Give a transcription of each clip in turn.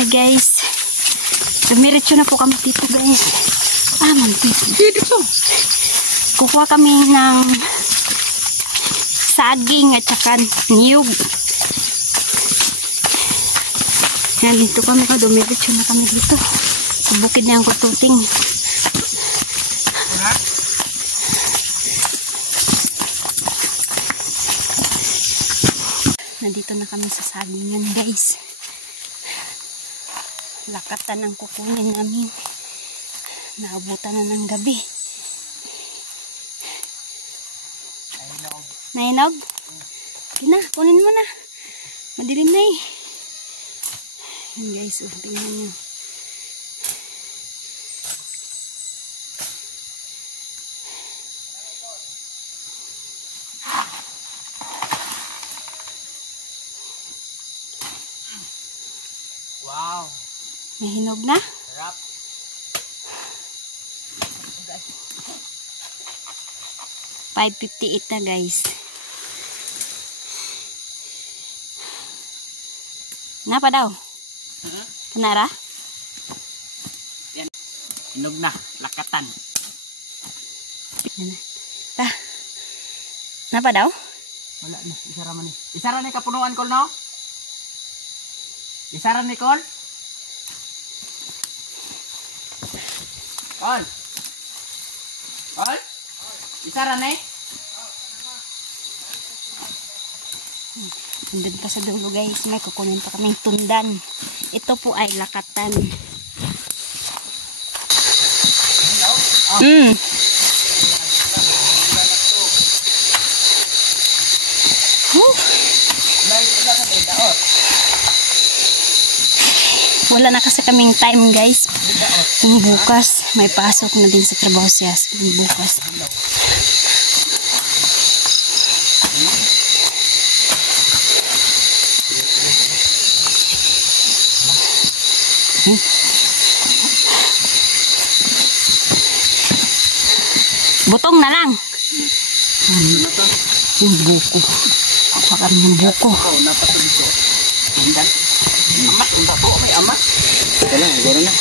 Hi guys. Dumiretso na po kami dito guys. Mantis. Dito. Kukuha kami ng saging at saka niyog. Yan, dito kami ka. Dumiretso na kami dito. Sa bukid na yung kututing. Nandito na kami sa sagingan guys. Lakatan ang kukunin namin. Naabutan na ng gabi. Nainog? Okay na, kunin mo na. Madilim na eh. Yan guys, tingnan nyo. Wow. May hinog na? Sarap. $5.58 na guys. Napa daw? Kanara? Yan. Hinog na. Lakatan. Napa daw? Wala na. Isara man ni. Isara ni kapunuan ko no? Isara ni Kol? Kol? Kol? Isara ni? Nandun pa sa dulo guys. May kukunin pa kaming tundan. Ito po ay lakatan. Wala na kasi kaming time guys. Kung bukas may pasok na din sa trabaho siya. Bukas. Butong na lang. Yung buko. Pakam yung buko. Amat, unta po. May amat. Wala, siguro na.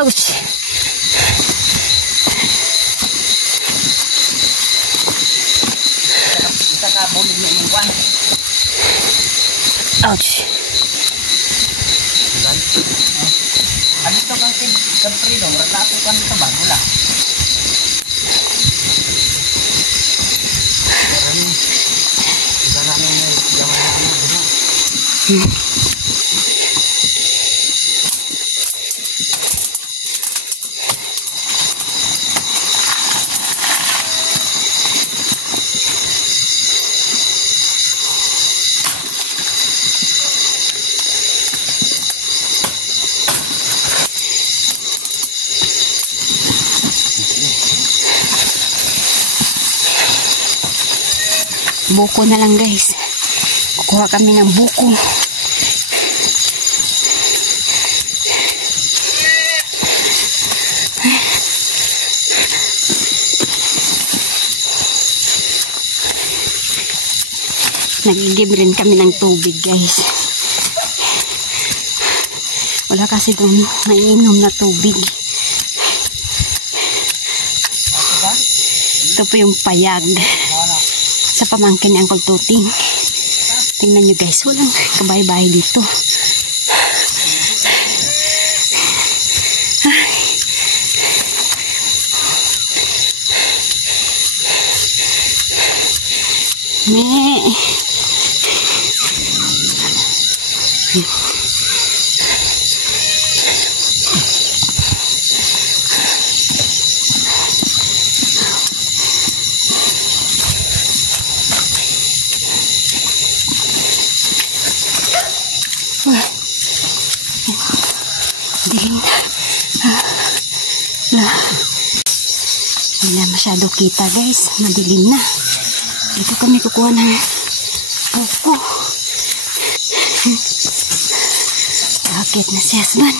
Ouch! Isa ka bulig na inyong kwan. Ouch! Alito kang kagprido. Rata ako kwan dito ba? Wala. Buko na lang guys. Kukuha kami ng buko. Nagigib rin kami ng tubig guys. Wala kasi doon maiinom na tubig. Ito po yung payag sa pamangkin ni Uncle Tuting. Tingnan nyo guys, walang kabay-bahay dito. Hindi na masyado kita guys, madilim na. Dito kami kukuha ng buko. Bakit na si husband?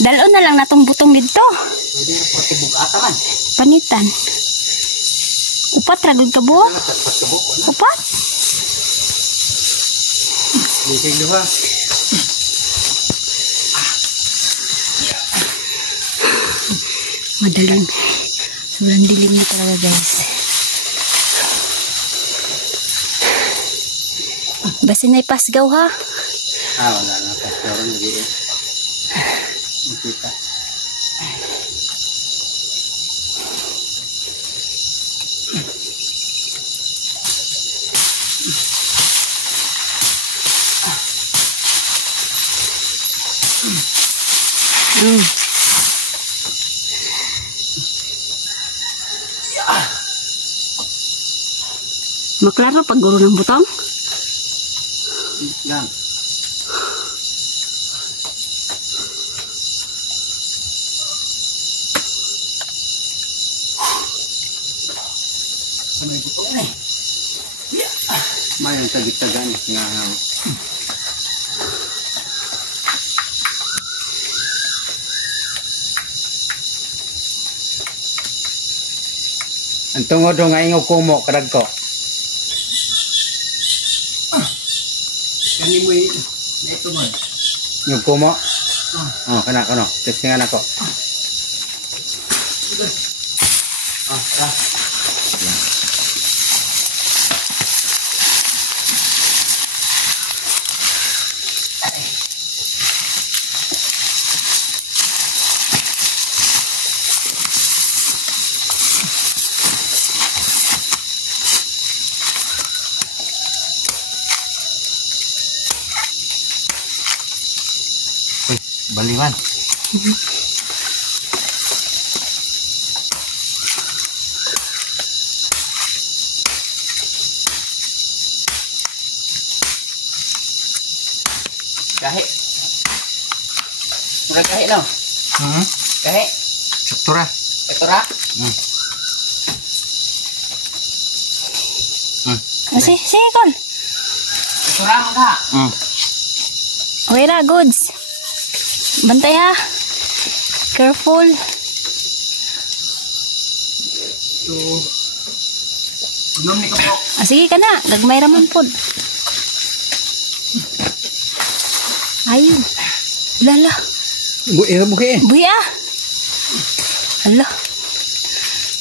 Dalo na lang natong butong dito. Pwede na pagkibug ata man. Panitan. Upat ragod ka buo? Upat? Bisig duha. Madaling. Sobrang dilim na talaga guys. Basin na ipasgaw ha. Wala na. Pasgaw rin lagi eh. Makita. Maklaro pag guro ng butong? Lang. May butong na eh. May ang tagit-tagan nga. Ang tungod nga ingo kumo kadag ko. Kani mo na tungod. Yung kumo? Kana ko no. Testingan ako. Ta. Baliwan. Kahit. Murag kahit no? Kahit. Struktura. Struktura? Sige, Col. Struktura mo ka? Okay na, goods. Bantay ha. Careful. So, unom ni ka po. Sige ka na. Gagmay raman po. Ayun. Lala. Buya. Ala.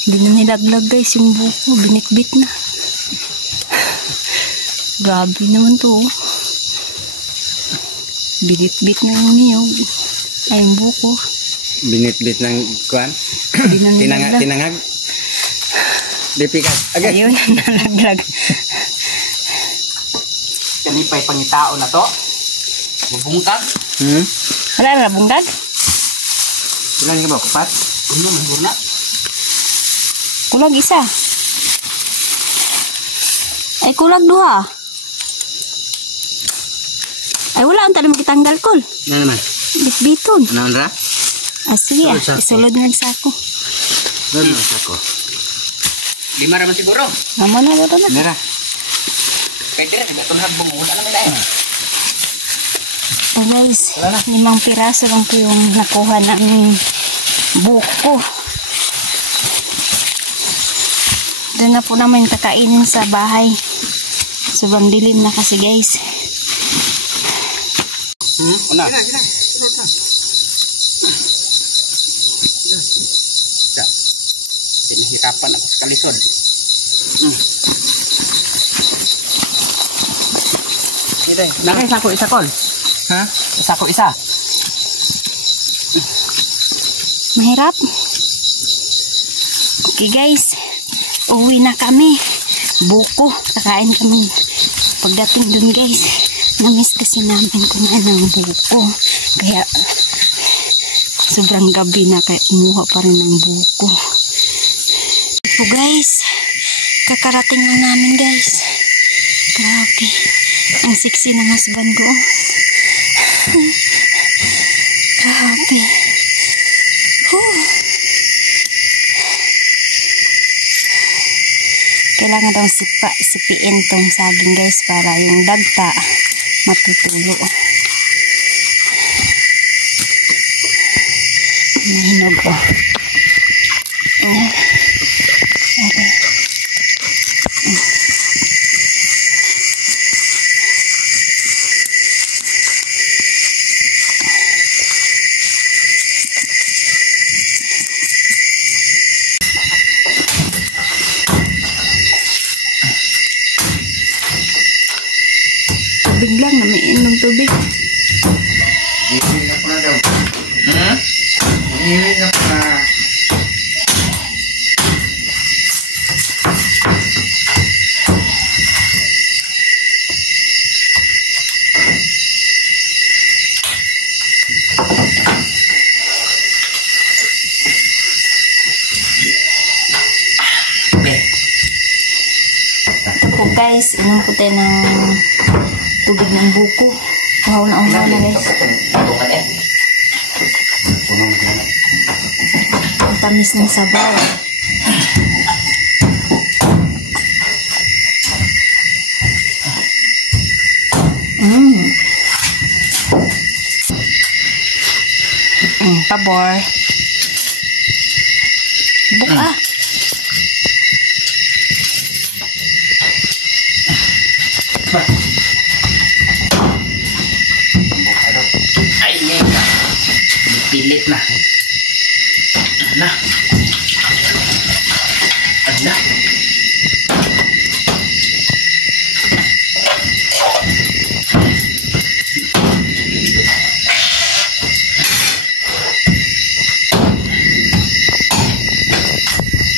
Hindi na nilaglag guys yung buko. Binitbit na. Grabe naman to. Binitbit na yung niyog. Ay, yung buko. Binitbit ng kuwan? Tinangag? Lipikas. Ayun, nalaglag. Kanipay pangitao na to? Bubungkag? Wala na bungkag? Ilan ka ba? Kapat? Mahigor na. Kulag isa. Ay, kulag duha. Ay, wala. Ang tali magitanggal, Kol. Ano naman? Bitbiton. Ano ra? Sige, isulod nga sa ako. Sulod nga sa ako. 5 raman siguro. Naman na, wala na. Nera. Pwede rin, itong hagbong. Wala naman dahil. Oh guys, 5 piraso lang po yung nakuha ng buko. Doon na po namin kakainin sa bahay. Sobrang dilim na kasi guys. Una. Pinahirapan ako sa kalisod. Nakisa ko isa, Kol. Ha? Isa ko isa. Mahirap. Okay guys, uwi na kami. Buko, kakain kami. Pagdating dun guys, namiss kasi namin kumain ng buko. Kaya sobrang gabi na kaya umuha pa rin ng buko. So guys, kakarating lang namin guys. Grabe, ang sexy ng husband ko. Grabe. Kailangan daw sipiin tong saging guys para yung dagta matutulo. Mahinog ko. Okay. buko guys. Inom po tayo ng tubig ng buko. Uhaw na guys. Ang tamis ng sabaw. Pabor. Buka. Ay, neka. Pilit na. Ala. Ala.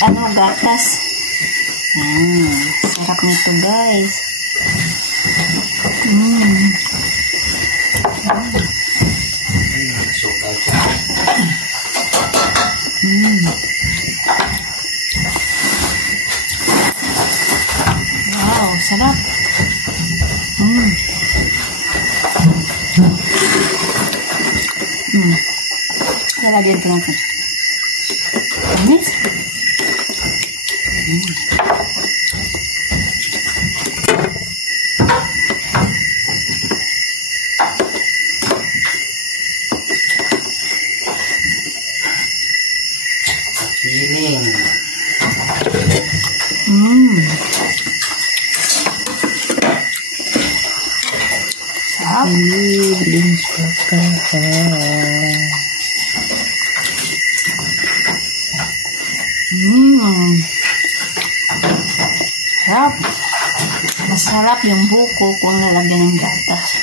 Ano, gatas. Sarap nito guys. Wow, sarap. Lalagyan ko natin. Tamis. Piling. Sarap. Piling sa kahan. Sarap. Masarap yung buko kung nalagyan ng gatas.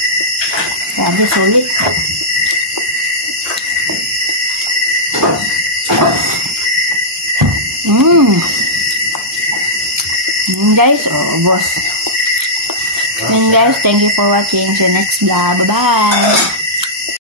Sabi, sulit. Guys, boss. Guys, thank you for watching. See you next vlog. Bye-bye.